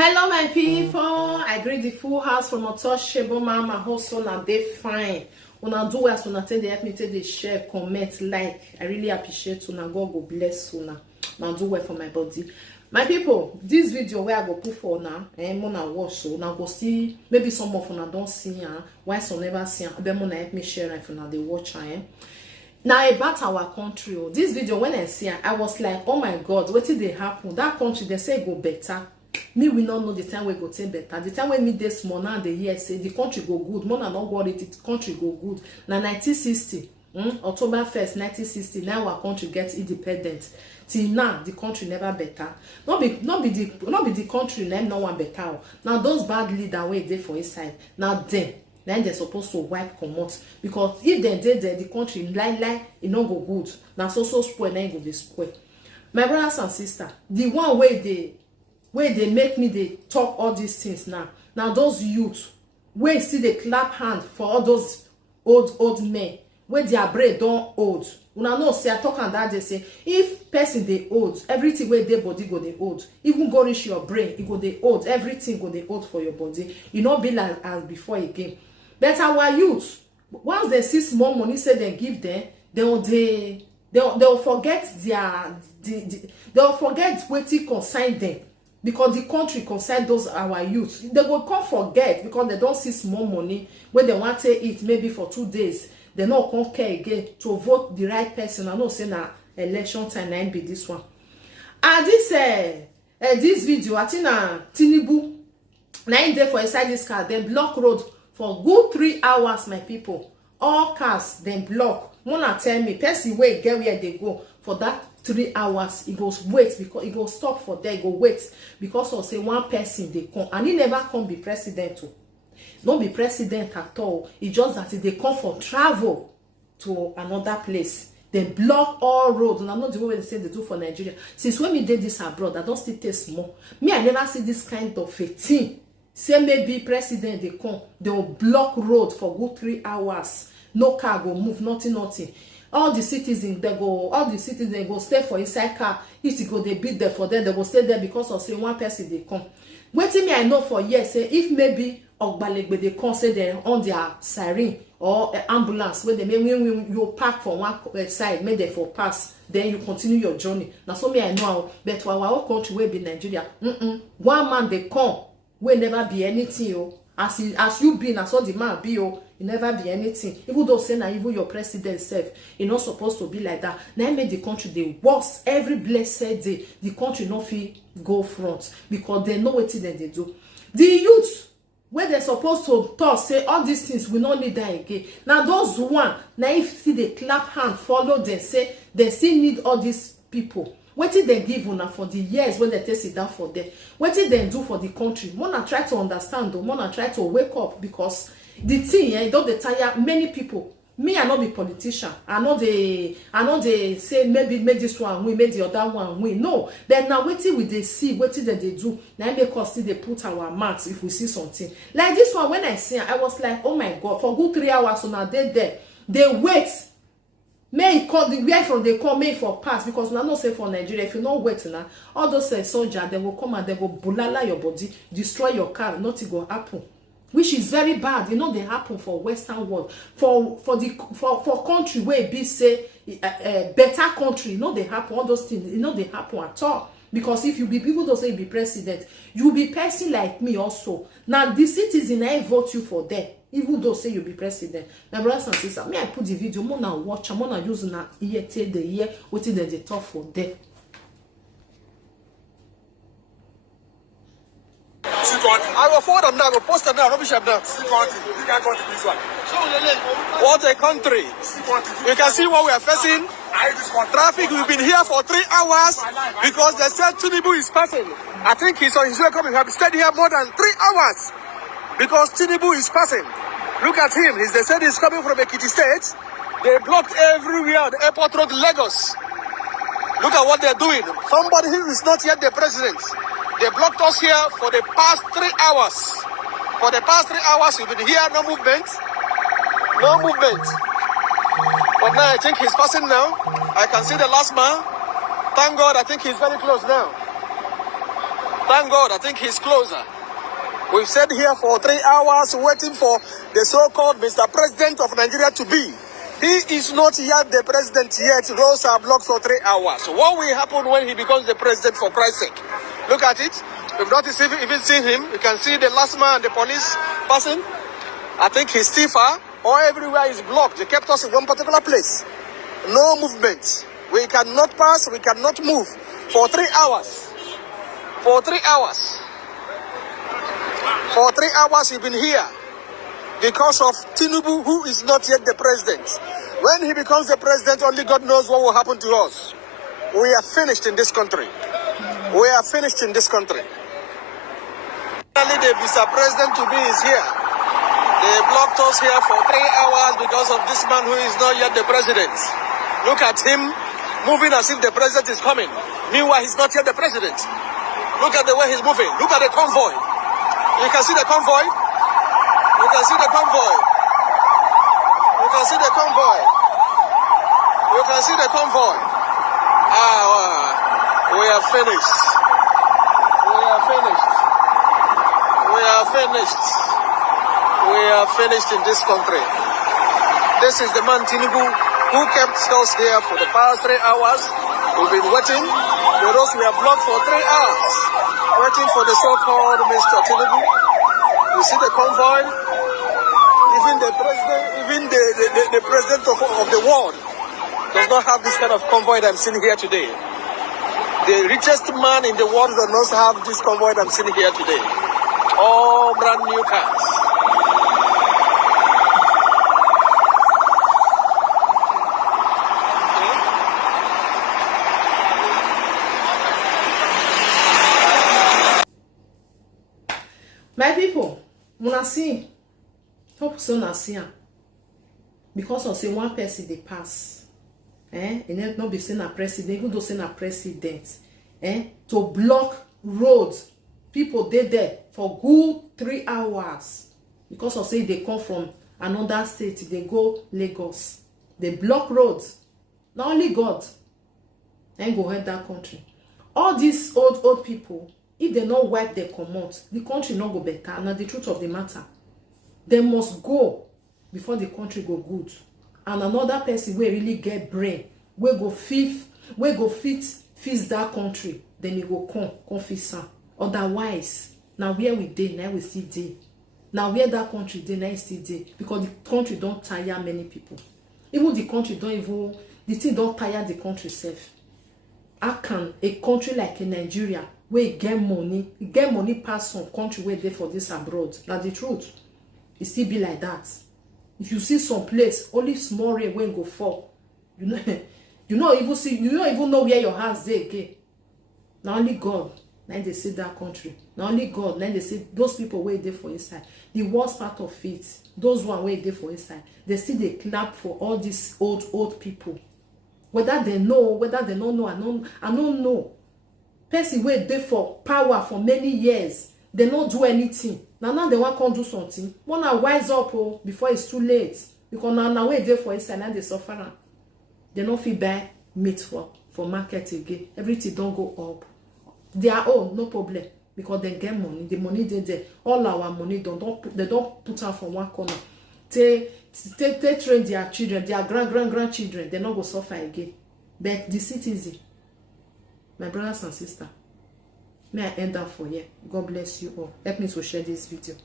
Hello my people, I greet the full house from Untouchable Mama. Also now they fine. Una do as una take they help me take the share, comment, like. I really appreciate una. God go bless una. Now do well for my body. My people, this video where I go put for now, mona watch so now go see. Maybe some of una don't see why some never see but mona help me share if una they watch Now about our country, this video when I see I was like, oh my God, what did they happen? That country they say go better. Me we not know the time we go take better. The time when me this morning and the year say the country go good. More than not worried, the country go good. Now 1960, October 1st, 1960. Now our country gets independent. Till now the country never better. Not be the country name no one better. Now those bad leader way there for inside. Now then they're supposed to wipe comot because if they did there the country lie it no go good. Now so spoil now go be spoil. My brothers and sisters, the one way they make me they talk all these things now those youth wey still they clap hand for all those old men wey their brain don old. Una know say I talk and that they say if person they old, everything wey dey body go dey old. Even go reach your brain it go dey old. Everything go dey old for your body. You not be like as before again. But our youth, once they see small money say they give them, they'll forget they'll forget wetin concern them. Because the country concern those our youth, they will come forget because they don't see small money when they want to eat maybe for 2 days. They not come care again to vote the right person. I know say na election time na be this one. And this video, I think na Tinubu na in there for inside this car. They block road for good 3 hours, my people. All cars then block. Wanna tell me person wey get where they go for that 3 hours, he goes wait because he go stop for there, he go wait because of say one person they come and he never come be president too. Don't be president at all. It's just that they come for travel to another place. They block all roads. And I'm not the way they say they do for Nigeria. Since when we did this abroad, I don't still taste more. Me, I never see this kind of a thing. Say maybe president they come, they will block road for good 3 hours. No car go move, nothing. All the citizens they go stay for inside car. If you go they beat them for them, they go stay there because of say one person they come. Waiting me I know for years say if maybe Ogbalegbe they come say they on their siren or ambulance where they may when you park for one side, make them for pass, then you continue your journey. Now so me I know, but for our own country will be Nigeria. One man they come will never be anything. As you been, as all the man be, you never be anything. Even though say now even your president self, you're not supposed to be like that. Now make the country the worst. Every blessed day, the country not feel go front because they know what they do. The youth where they're supposed to talk, say all these things we not need that again. Now those one, now if see they clap hand, follow them, say they still need all these people. What did they give una for the years when they take it down for them? What did they do for the country? Wanna try to understand, or wanna try to wake up because the thing, don't they tire many people. Me, I not be politician. I know they say maybe made this one we made the other one we no. Then now waiting with they see what did they do. Now because they put our marks if we see something like this one. When I see, I was like, oh my God, for good 3 hours. So now they wait. May call the where from they come may for pass because now not say for Nigeria if you not wait now all those soldiers they will come and they will bulala your body, destroy your car, nothing go happen, which is very bad. You know they happen for Western world for country where be say better country. You know they happen all those things. You know they happen at all because if you be people don't say you be president, you be person like me also. Now the citizen I vote you for them. Even though say you be president, my brothers and sisters, me I put the video, more now watch, I'm gonna use na ear till the year, what is the talk for them. I will forward them now, I will post them now, rubbish them now. What a country! You can see what we are facing. Traffic, we've been here for 3 hours because they said Tinubu is passing. I think he's on his way coming. We have stayed here more than 3 hours. Because Tinubu is passing. Look at him. They said he's coming from Ekiti State. They blocked everywhere. The airport road, Lagos. Look at what they're doing. Somebody who is not yet the president. They blocked us here for the past 3 hours. For the past 3 hours, we've been here, no movement. No movement. But now I think he's passing now. I can see the last man. Thank God, I think he's very close now. Thank God, I think he's closer. We've sat here for 3 hours waiting for the so-called Mr. President of Nigeria to be. He is not yet the president yet. Roads are blocked for 3 hours. What will happen when he becomes the president, for Christ's sake? Look at it. We've not even seen him. You can see the last man, the police person. I think he's still far. Or everywhere is blocked. They kept us in one particular place. No movement. We cannot pass. We cannot move for 3 hours. For 3 hours. For 3 hours you've been here because of Tinubu, who is not yet the president. When he becomes the president, only God knows what will happen to us. We are finished in this country. We are finished in this country. Finally, the Mr. President to be is here. They blocked us here for 3 hours because of this man who is not yet the president. Look at him moving as if the president is coming. Meanwhile, he's not yet the president. Look at the way he's moving. Look at the convoy. You can see the convoy. You can see the convoy. You can see the convoy. You can see the convoy. We are finished. We are finished. We are finished. We are finished in this country. This is the man Tinubu who kept us here for the past 3 hours. We've been waiting. The roads were blocked for 3 hours. Waiting for the so-called Mr. Tinubu. You see the convoy? Even the president, even the president of the world does not have this kind of convoy that I'm seeing here today. The richest man in the world does not have this convoy that I'm seeing here today. All brand new cars. My people, una see, hope so na see am. Because of say one person they pass, and not be saying a president, even though saying a president, to block roads, people dey there for good 3 hours. Because of say they come from another state, they go Lagos, they block roads. Not only God, and go help that country. All these old people. If they not wipe their comot, the country not go better. And the truth of the matter, they must go before the country go good. And another person will really get brain, will go fit fix that country. Then he go come fix am. Otherwise, now where we dey, now we still dey. Now where that country dey, now still dey. Because the country don't tire many people. Even the country don't even, the thing don't tire the country self. How can a country like Nigeria, where get money pass some country where they for this abroad? Now the truth, it still be like that. If you see some place, only small rain when go fall, you don't even know where your house dey again. Now only God, now they see that country. Now only God, now they see those people where they for inside. The worst part of it, those one where they for inside, they still they clap for all these old people. Whether they know, whether they don't know, I don't know. Person where they for power for many years, they don't do anything. Now they want to do something. Wanna wise up before it's too late. Because now where they for inside, now they suffer. They don't feel buy meat for market again. Everything don't go up. They are all no problem because they get money. The money they there. All our money they don't put out from one corner. They train their children, their grandchildren. They not go suffer again. But the citizen, my brothers and sisters, may I end up for here. God bless you all. Help me to share this video.